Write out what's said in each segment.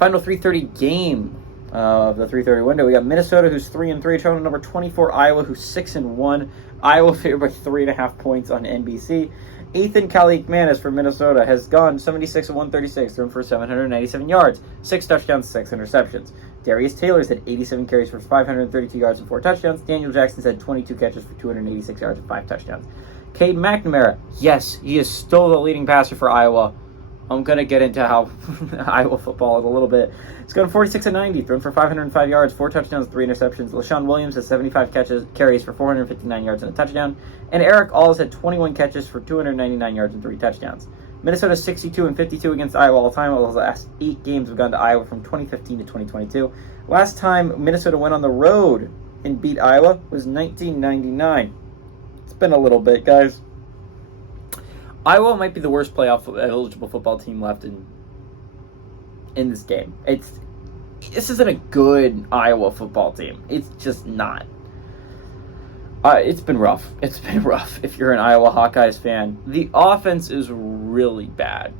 Final 3:30 game of the 3:30 window. We got Minnesota, who's 3-3, total number 24. Iowa, who's 6-1. Iowa favored by 3.5 points on NBC. Ethan Kaliakmanis for Minnesota has gone 76 of 136, thrown for 797 yards, 6 touchdowns, 6 interceptions. Darius Taylor's had 87 carries for 532 yards and 4 touchdowns. Daniel Jackson's had 22 catches for 286 yards and 5 touchdowns. Cade McNamara, yes, he is still the leading passer for Iowa. I'm going to get into how Iowa football in a little bit. It's gone 46 of 90, thrown for 505 yards, 4 touchdowns, 3 interceptions. LaShawn Williams has 75 carries for 459 yards and a touchdown. And Eric Alls had 21 catches for 299 yards and 3 touchdowns. Minnesota 62-52 against Iowa all time. All the last 8 games have gone to Iowa from 2015 to 2022. Last time Minnesota went on the road and beat Iowa was 1999. It's been a little bit, guys. Iowa might be the worst playoff eligible football team left in this game. This isn't a good Iowa football team. It's just not. It's been rough. It's been rough if you're an Iowa Hawkeyes fan. The offense is really bad.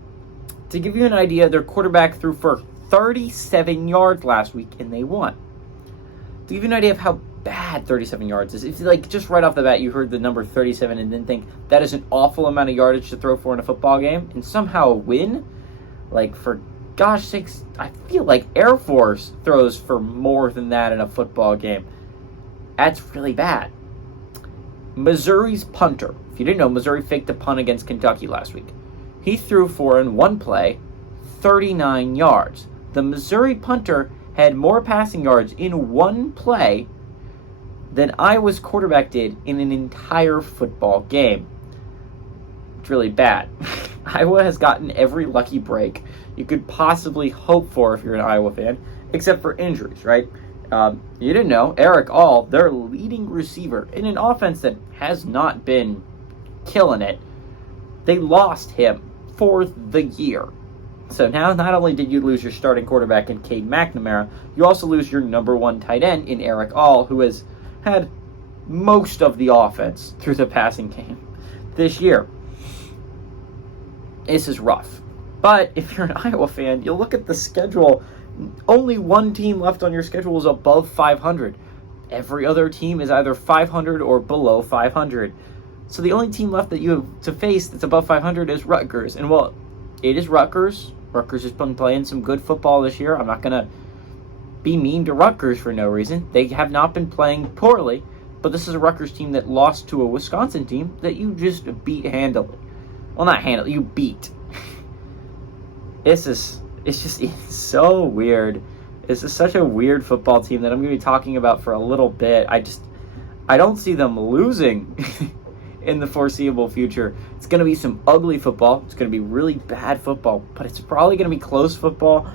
To give you an idea, their quarterback threw for 37 yards last week and they won. To give you an idea of how bad 37 yards is, if just right off the bat you heard the number 37 and then think that is an awful amount of yardage to throw for in a football game and somehow win, for gosh sakes, I feel like Air Force throws for more than that in a football game. That's really bad. Missouri's punter, if you didn't know, Missouri faked a punt against Kentucky last week. He threw for, in one play, 39 yards. The Missouri punter had more passing yards in one play than Iowa's quarterback did in an entire football game. It's really bad. Iowa has gotten every lucky break you could possibly hope for if you're an Iowa fan, except for injuries, right? You didn't know, Eric All, their leading receiver, in an offense that has not been killing it, they lost him for the year. So now not only did you lose your starting quarterback in Cade McNamara, you also lose your number 1 tight end in Eric All, who has had most of the offense through the passing game this year. This is rough. But if you're an Iowa fan, you look at the schedule, only one team left on your schedule is above 500. Every other team is either 500 or below 500. So the only team left that you have to face that's above 500 is Rutgers. And while it is Rutgers, Rutgers has been playing some good football this year. I'm not going to be mean to Rutgers for no reason. They have not been playing poorly, but this is a Rutgers team that lost to a Wisconsin team that you just beat handily. Well, not handily, you beat. It's so weird. This is such a weird football team that I'm going to be talking about for a little bit. I don't see them losing in the foreseeable future. It's going to be some ugly football. It's going to be really bad football, but it's probably going to be close football.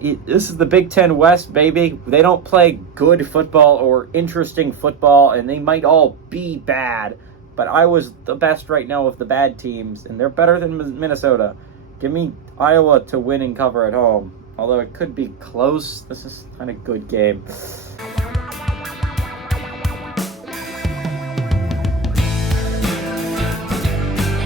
This is the Big Ten West, baby. They don't play good football or interesting football, and they might all be bad. But Iowa's the best right now of the bad teams, and they're better than Minnesota. Give me Iowa to win and cover at home. Although it could be close, this is not a good game.